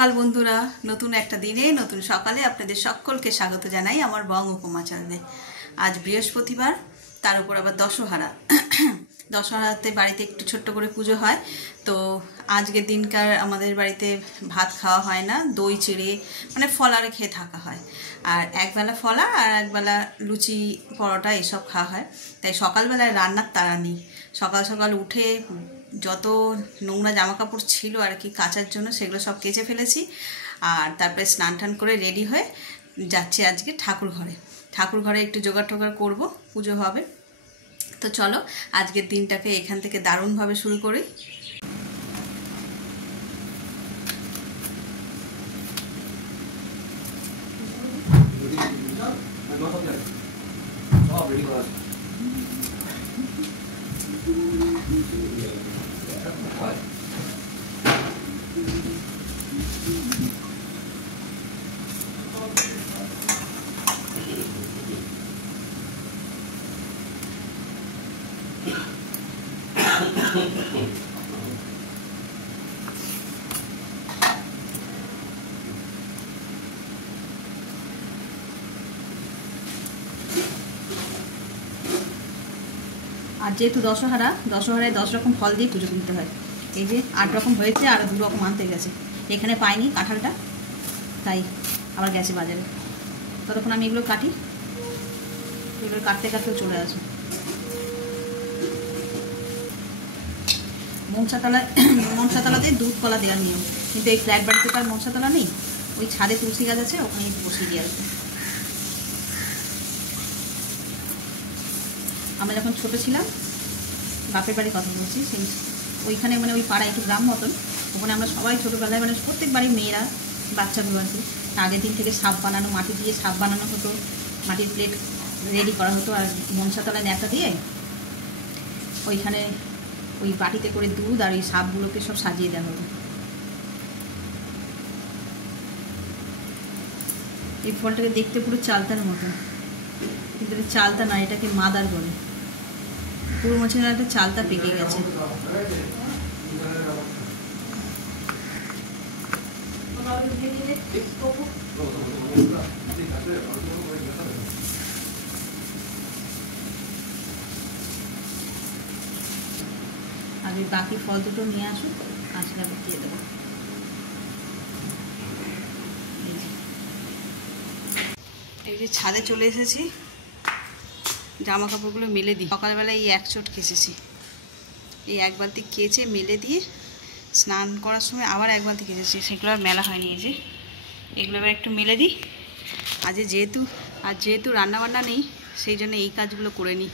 সকাল বন্ধুরা, নতুন একটা দিনে নতুন সকালে আপনাদের সকলকে স্বাগত জানাই আমার বং উপমা চ্যানেলে। আজ বৃহস্পতিবার, তার উপর আবার দশহারা। দশহারাতে বাড়িতে একটু ছোট্ট করে পুজো হয়। তো আজকের দিনকার আমাদের বাড়িতে ভাত খাওয়া হয় না, দই চিড়ে মানে ফলারে খেয়ে থাকা হয়। আর একবেলা ফলা আর একবেলা লুচি পরোটা এসব খাওয়া হয়। তাই সকালবেলায় রান্নার তাড়া নেই। সকাল সকাল উঠে যত নোংরা জামা কাপড় ছিল আর কি কাচার জন্য, সেগুলো সব কেচে ফেলেছি। আর তারপরে স্নান টান করে রেডি হয়ে যাচ্ছি আজকে ঠাকুর ঘরে একটু জোগাড় টোগাড় করবো, পুজো হবে। তো চলো আজকের দিনটাকে এখান থেকে দারুণভাবে শুরু করি। আর যেহেতু দশহারায় 10 রকম ফল দিয়ে পুজো দিতে হয়। এই যে 8 রকম হয়েছে, আর 2 রকম আনতে গেছে। এখানে পাইনি কাঁঠালটা, তাই আবার গেছে বাজারে। ততক্ষণ আমি এগুলো কাটি, এগুলো কাটতে কাটতেও চলে আসবো। মনসাতলাতে দুধ কলা দেওয়ার নিয়ম, কিন্তু এই ফ্ল্যাট বাড়িতে তো আর মনসাতলা নেই। ওই ছাদে তুলসী গাছ আছে, ওখানে বসিয়ে দিয়ে আসবে। আমরা যখন ছোটো ছিলাম, বাপের বাড়ির কথা বলছি, সেই ওইখানে মানে ওই পাড়ায় একটু গ্রাম মতন, ওখানে আমরা সবাই ছোটোবেলায় মানে প্রত্যেক বাড়ির মেয়েরা বাচ্চাগুলো আর কি আগের দিন থেকে সাপ বানানো, মাটি দিয়ে সাপ বানানো হতো, মাটির প্লেট রেডি করা হতো। আর মনসাতলায় ন্যাতা দিয়ে ওইখানে ওই বাটিতে করে দুধ আর ওই সাপগুলোকে সব সাজিয়ে দেওয়া হতো। এই ফলটাকে দেখতে পুরো চালতার মতো, কিন্তু এটা চালতা না, এটাকে মাদার বলে। পুরো মাছের একটা চালতা পেকে গেছে। আর ওই বাকি ফল দুটো নিয়ে আসুক, আসলে আবার দিয়ে দেবো। এই যে ছাদে চলে এসেছি, জামা কাপড়গুলো মেলে দিই। সকালবেলায় এই এক চোট কেচেছি, এই এক বালতি কেচে মেলে দিয়ে স্নান করার সময় আবার এক বালতি কেচেছি, সেগুলো আর মেলা হয়নি। এই যে এগুলো এবার একটু মেলে দিই। যেহেতু রান্নাবান্না নেই, সেই জন্য এই কাজগুলো করে নিই।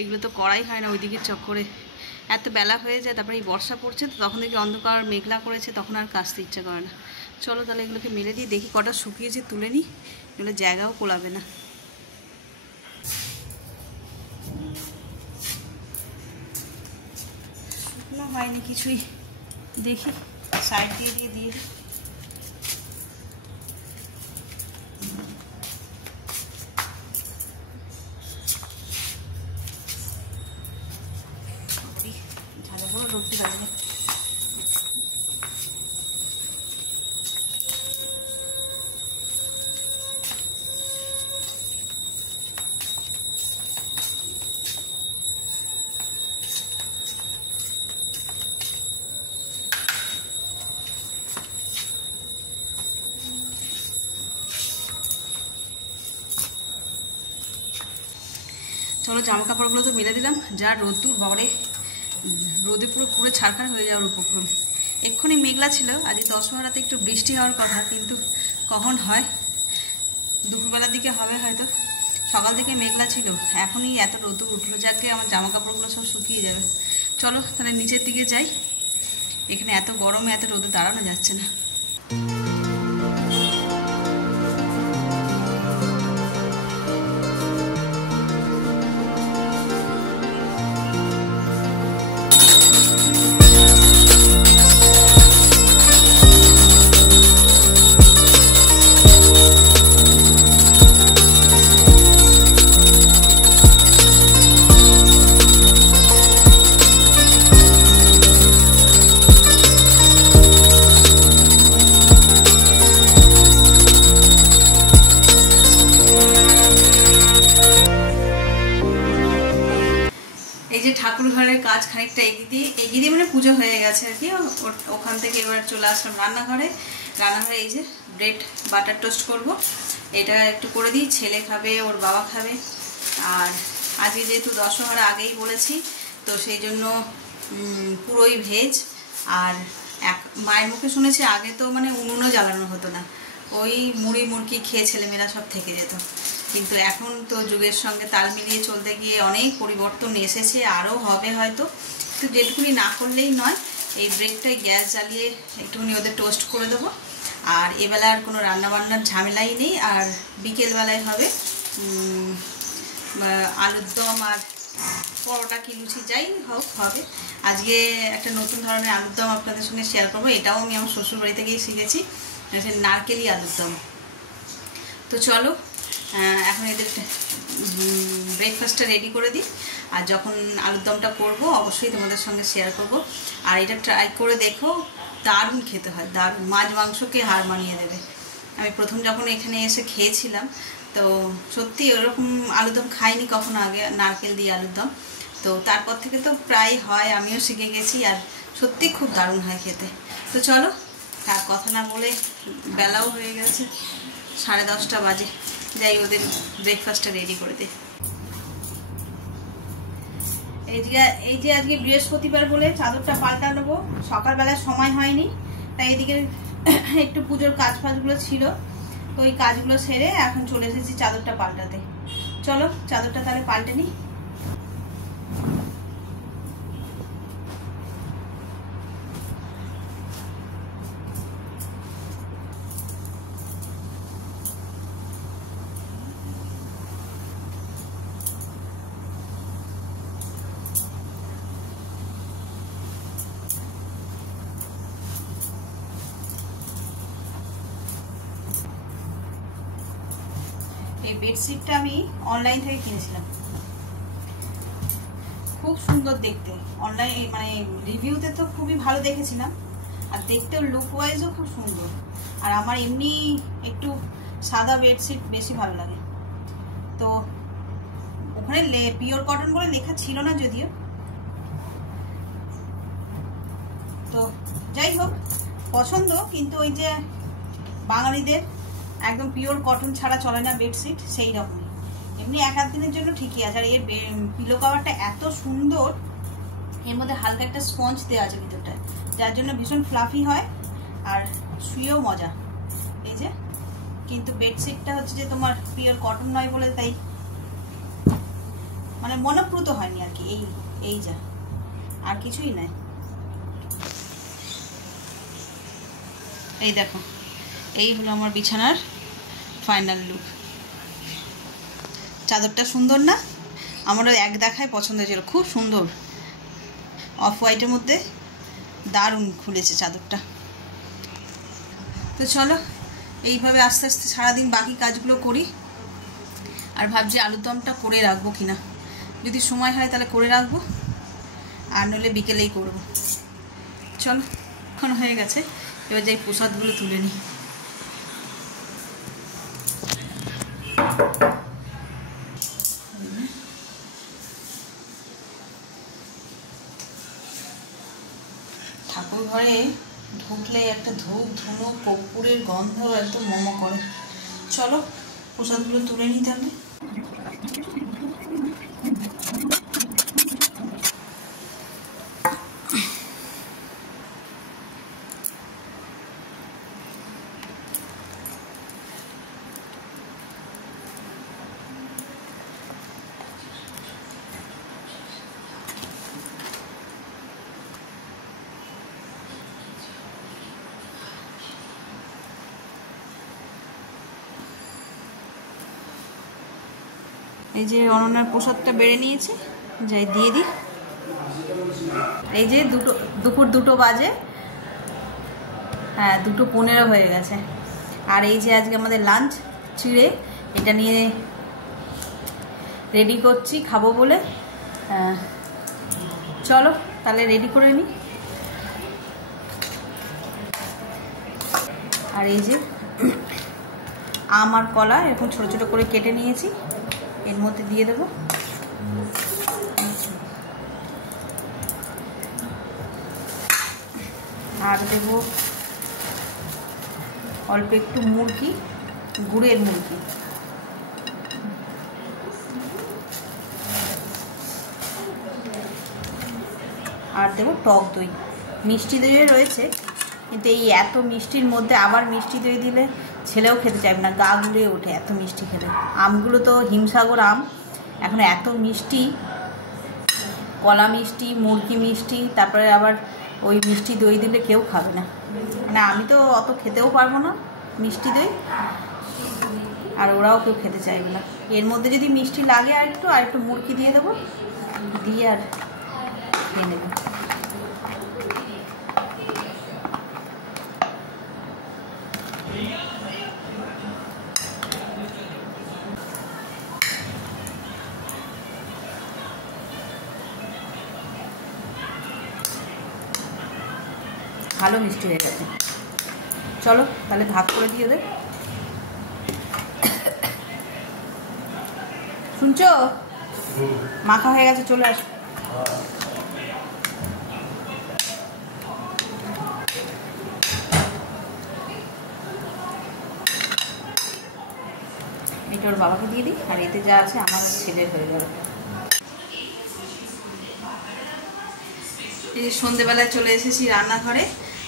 এগুলো তো করাই হয় না, ওইদিকে চক্করে এত বেলা হয়ে যায়। তারপরে এই বর্ষা পড়ছে, তো তখন থেকে অন্ধকার মেঘলা করেছে, তখন আর কাচতে ইচ্ছা করে না। চলো তাহলে এগুলোকে মেলে দিই, দেখি কটা শুকিয়েছে তুলে নিই, এগুলো জায়গাও কোলাবে না। শুকনো হয়নি কিছুই, দেখি সাইড দিয়ে দিয়ে ঝালে বড় রুটি লাগবে। চলো জামা কাপড়গুলো তো মেলে দিলাম। যা রোদ্দুর বাবারে, রোদে পুরো ছাড়খাড় হয়ে যাওয়ার উপক্রম। এক্ষুনি মেঘলা ছিল, আজ দশহারাতে একটু বৃষ্টি হওয়ার কথা, কিন্তু কখন হয়, দুপুরবেলার দিকে হবে হয়তো। সকাল থেকে মেঘলা ছিল, এখনই এত রোদ্দুর উঠলো। যাকে আমার জামা কাপড়গুলো সব শুকিয়ে যাবে। চলো তাহলে নিচের দিকে যাই, এখানে এত গরমে এত রোদে দাঁড়ানো যাচ্ছে না। কাজ খানিকটা এগিয়ে দিয়ে মানে পুজো হয়ে গেছে আর কি। ওখান থেকে এবার চলে আসলাম রান্নাঘরে। এই যে ব্রেড বাটার টোস্ট করব, এটা একটু করে দিই। ছেলে খাবে, ওর বাবা খাবে। আর আজকে যেহেতু দশহরা আগেই বলেছি, তো সেই জন্য পুরোই ভেজ। আর মায়ের মুখে শুনেছি আগে তো মানে উনুনও জ্বালানো হতো না, ওই মুড়ি মুড়কি খেয়ে ছেলেমেয়েরা সব থেকে যেত। কিন্তু এখন তো যুগের সঙ্গে তাল মিলিয়ে চলতে গিয়ে অনেক পরিবর্তন এসেছে, আরও হবে হয়তো। তো যেটুকুনি না করলেই নয়, এই ব্রেডটাই গ্যাস জ্বালিয়ে একটুখানি ওদের টোস্ট করে দেবো। আর এবেলা আর কোনো রান্নাবান্নার ঝামেলাই নেই। আর বিকেলবেলায় হবে আলুর দম আর পরোটা কি লুচি যাই হোক হবে। আজকে একটা নতুন ধরনের আলুর দম আপনাদের সঙ্গে শেয়ার করবো। এটাও আমি আমার শ্বশুরবাড়ি থেকেই শিখেছি, নারকেলি আলুর দম। তো চলো এখন এদের ব্রেকফাস্টটা রেডি করে দিই। আর যখন আলুর দমটা করবো অবশ্যই তোমাদের সঙ্গে শেয়ার করব। আর এটা ট্রাই করে দেখো, দারুণ খেতে হয়, দারুণ। মাছ মাংসকে হার মানিয়ে দেবে। আমি প্রথম যখন এখানে এসে খেয়েছিলাম, তো সত্যি ওরকম আলুরদম খাইনি কখনো আগে, নারকেল দিয়ে আলুরদম। তো তারপর থেকে তো প্রায় হয়, আমিও শিখে গেছি। আর সত্যি খুব দারুণ হয় খেতে। তো চলো, আর কথা না বলে, বেলাও হয়ে গেছে, 10:30 বাজে, যাই ওদের ব্রেকফাস্টটা রেডি করে দিই। এই যে আজকে বৃহস্পতিবার বলে চাদরটা পাল্টা নেবো। সকালবেলায় সময় হয়নি, তাই এদিকে একটু পুজোর কাজ ফাজগুলো ছিল, তো ওই কাজগুলো সেরে এখন চলে এসেছি চাদরটা পাল্টাতে। চলো চাদরটা তাহলে পাল্টে নিই। এই বেডশিটটা আমি অনলাইন থেকে কিনেছিলাম, খুব সুন্দর দেখতে। অনলাইন মানে রিভিউতে তো খুবই ভালো দেখেছিলাম, আর দেখতেও লুক ওয়াইজও খুব সুন্দর। আর আমার এমনি একটু সাদা বেডশিট বেশি ভালো লাগে। তো ওখানে পিওর কটন বলে লেখা ছিল না যদিও, তো যাই হোক পছন্দ। কিন্তু ওই যে বাঙালিদের একদম পিওর কটন ছাড়া চলে না বেডশিট, সেই রকমই। এমনি এক আধ দিনের জন্য ঠিকই আছে। আর এর পিলো কভারটা এত সুন্দর, এর মধ্যে হালকা একটা স্পঞ্জ দেওয়া আছে ভিতরটায়, যার জন্য ভীষণ ফ্লাফি হয় আর শুয়েও মজা। এই যে, কিন্তু বেডশিটটা হচ্ছে যে তোমার পিওর কটন নয় বলে তাই মানে মনপ্রুত হয়নি আর কি। এই যা, আর কিছুই নাই। এই দেখো, এই হলো আমার বিছানার ফাইনাল লুক। চাদরটা সুন্দর না? আমারও এক দেখায় পছন্দ হয়েছিল, খুব সুন্দর। অফ হোয়াইটের মধ্যে দারুণ খুলেছে চাদরটা। তো চলো এইভাবে আস্তে আস্তে সারাদিন বাকি কাজগুলো করি। আর ভাবছি আলুর দমটা করে রাখবো কিনা, যদি সময় হয় তাহলে করে রাখবো, আর নইলে বিকেলেই করবো। চলো, এখন হয়ে গেছে, এবার যাই প্রসাদগুলো তুলে নিই। ঠাকুর ঘরে ঢুকলে একটা ধূপ ধুনো কর্পূরের গন্ধ একদম মোমো করে। চলো প্রসাদগুলো তুলে নিতে হবে। এই যে অনন্যার প্রসাদটা বেড়ে নিয়েছে, যাই দিয়ে দিই। এই যে দুপুর 2 বাজে, হ্যাঁ 2:15 হয়ে গেছে। আর এই যে আজকে আমাদের লাঞ্চ চিড়ে, এটা নিয়ে রেডি করছি খাবো বলে। চলো তাহলে রেডি করে নিই। আর এই যে আম আর কলা এখন ছোট ছোট করে কেটে নিয়েছি, এর মধ্যে দিয়ে দেবো। আর দেব অল্প একটু মুরগি, গুড়ের মুরগি। আর দেব টক দই। মিষ্টি দইও রয়েছে, কিন্তু এই এত মিষ্টির মধ্যে আবার মিষ্টি দই দিলে ছেলেও খেতে চাইবে না, গা গুলিয়ে ওঠে এত মিষ্টি খেলে। আমগুলো তো হিমসাগর আম, এখন এত মিষ্টি, কলা মিষ্টি, মুরগি মিষ্টি, তারপরে আবার ওই মিষ্টি দই দিলে কেউ খাবে না। মানে আমি তো অত খেতেও পারবো না মিষ্টি দই, আর ওরাও কেউ খেতে চাইবে না। এর মধ্যে যদি মিষ্টি লাগে আর একটু মুরগি দিয়ে দেবো, দিয়ে আর খেয়ে নেব। ভালো মিষ্টি হয়ে গেছে। চলো তাহলে ভাগ করে দিয়ে দে। শুনছো? মাখা হয়ে গেছে, চলে আস। এটা ওর বাবাকে দিয়ে দিই, আর এতে যা আছে আমার ছেলের হয়ে যাবে। এই যে সন্ধেবেলায় চলে এসেছি রান্নাঘরে।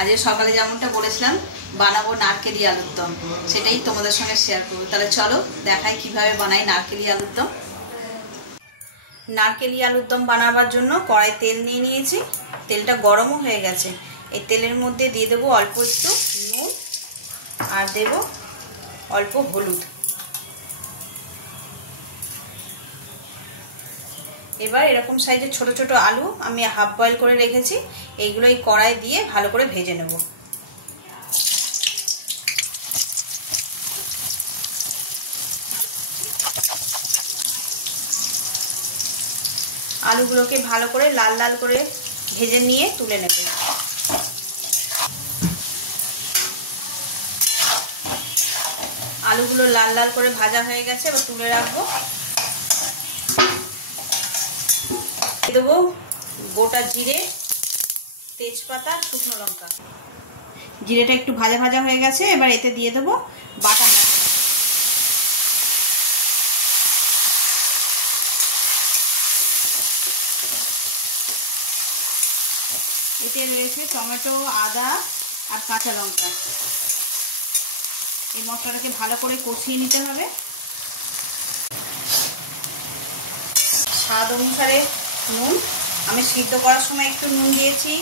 আজকে সকালে যেমনটা বলেছিলাম বানাবো নারকেলি আলুর দম, সেটাই তোমাদের সঙ্গে শেয়ার করবো। তাহলে চলো দেখাই কিভাবে বানাই নারকেলি আলুর দম। নারকেলি আলুর দম বানাবার জন্য কড়াই তেল নিয়ে নিয়েছি, তেলটা গরমও হয়ে গেছে। এই তেলের মধ্যে দিয়ে দেবো অল্প একটু নুন, আর দেব অল্প হলুদ। এবার এরকম সাইজের ছোট ছোট আলু আমি হাফ বয়েল করে রেখেছি, এইগুলো এই কড়াই দিয়ে ভালো করে ভেজে নেব। আলুগুলোকে ভালো করে লাল লাল করে ভেজে নিয়ে তুলে নেব। আলুগুলো লাল লাল করে ভাজা হয়ে গেছে, এবার তুলে রাখবো। দেবো গোটা জিরে, তেজপাতা, শুকনো লঙ্কা। জিরেটা একটু ভাজা ভাজা হয়ে গেছে, এবার এতে দিয়ে দেবো বাটা মশলা। এতে রয়েছে টমেটো, আদা আর কাঁচা লঙ্কা। এই মশলাটাকে ভালো করে কষিয়ে নিতে হবে। স্বাদ অনুসারে নুন, আমি সিদ্ধ করার সময় একটু নুন দিয়েছি,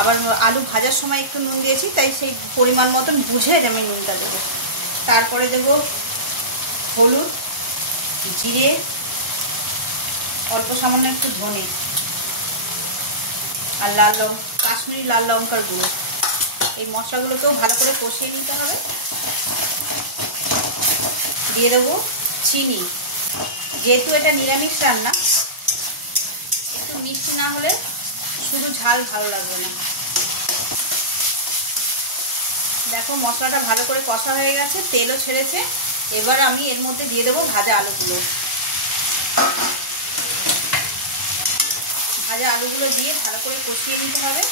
আবার আলু ভাজার সময় একটু নুন দিয়েছি, তাই সেই পরিমাণ মতন বুঝে আমি নুনটা দেবো। তারপরে দেব হলুদ, জিরে, অল্প সামান্য একটু ধনে, আর কাশ্মীরি লাল লঙ্কার গুঁড়ো। এই মশলাগুলোকেও ভালো করে কষিয়ে নিতে হবে। দিয়ে দেবো চিনি, যেহেতু এটা নিরামিষ রান্না, একটু মিষ্টি না হলে শুধু ঝাল ভালো লাগবে না। দেখো মশলাটা ভালো করে কষা হয়ে গেছে, তেলও ছেড়েছে। এবার আমি এর মধ্যে দিয়ে দেবো ভাজা আলুগুলো। ভাজা আলুগুলো দিয়ে ভালো করে কষিয়ে নিতে হবে।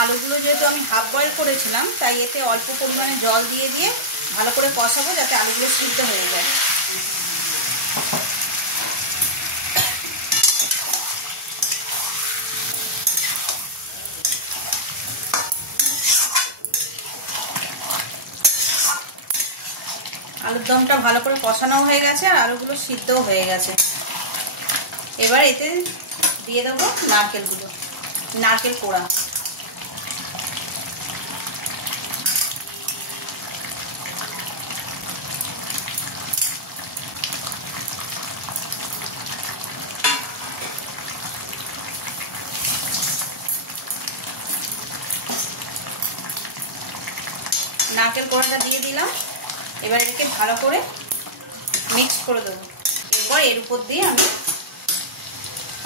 আলুগুলো যেহেতু আমি হাফ বয়েল করেছিলাম, তাই এতে অল্প পরিমাণে জল দিয়ে দিয়ে ভালো করে কষাবো, যাতে আলুগুলো সিদ্ধ হয়ে যায়। আলুর দমটা ভালো করে কষানো হয়ে গেছে, আর আলুগুলো সিদ্ধও হয়ে গেছে। এবার এতে দিয়ে দেবো নারকেল কোড়া। নারকেল কোড়াটা দিয়ে দিলাম। এবার এটাকে ভালো করে মিক্স করে দেবো। এরপর এর উপর দিয়ে আমি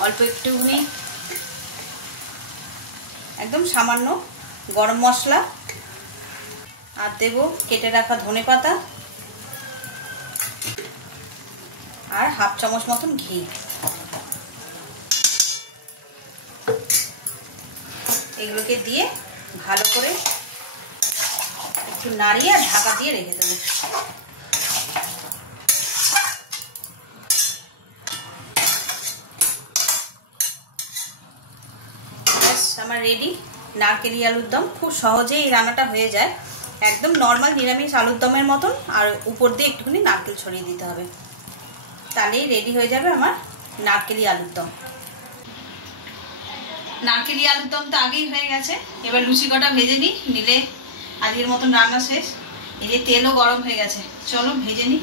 অল্প একটুখানি একদম সামান্য গরম মশলা, আর দেব কেটে রাখা ধনেপাতা, আর হাফ চামচ মতন ঘি। এগুলোকে দিয়ে ভালো করে একটু নাড়িয়ে আর ঢাকা দিয়ে রেখে দেবো। আমার রেডি নারকেলি আলুর দম। খুব সহজেই এই রান্নাটা হয়ে যায়, একদম নর্মাল নিরামিষ আলুর দমের মতন। আর উপর দিয়ে একটুখানি নারকেল ছড়িয়ে দিতে হবে, তাহলেই রেডি হয়ে যাবে আমার নারকেলি আলুর দম। নারকেলি আলুর দম তো আগেই হয়ে গেছে, এবার লুচি কটা ভেজে নিলে আজকের মতন রান্না শেষ। এই যে তেলও গরম হয়ে গেছে, চলো ভেজে নিই।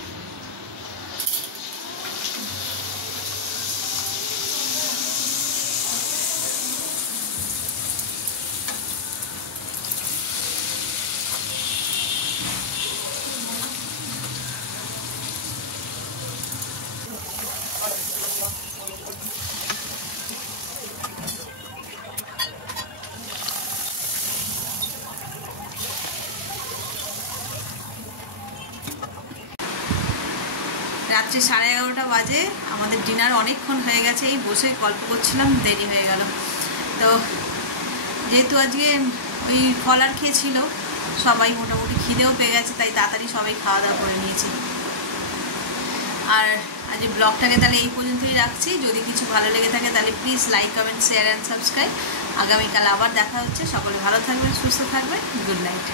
রাত্রি 11:30 বাজে, আমাদের ডিনার অনেকক্ষণ হয়ে গেছে। এই বসে গল্প করছিলাম, দেরি হয়ে গেল। তো যেহেতু আজকে ওই ফলার খেয়েছিল সবাই, মোটামুটি খিদেও পেয়ে গেছে, তাই তাড়াতাড়ি সবাই খাওয়া দাওয়া করে নিয়েছি। আর আজ ব্লগটাকে তাহলে এই পর্যন্তই রাখছি। যদি কিছু ভালো লেগে থাকে তাহলে please like, comment, share and subscribe. আগামীকাল আবার দেখা হচ্ছে। সকলে ভালো থাকবেন, সুস্থ থাকবেন। Good night.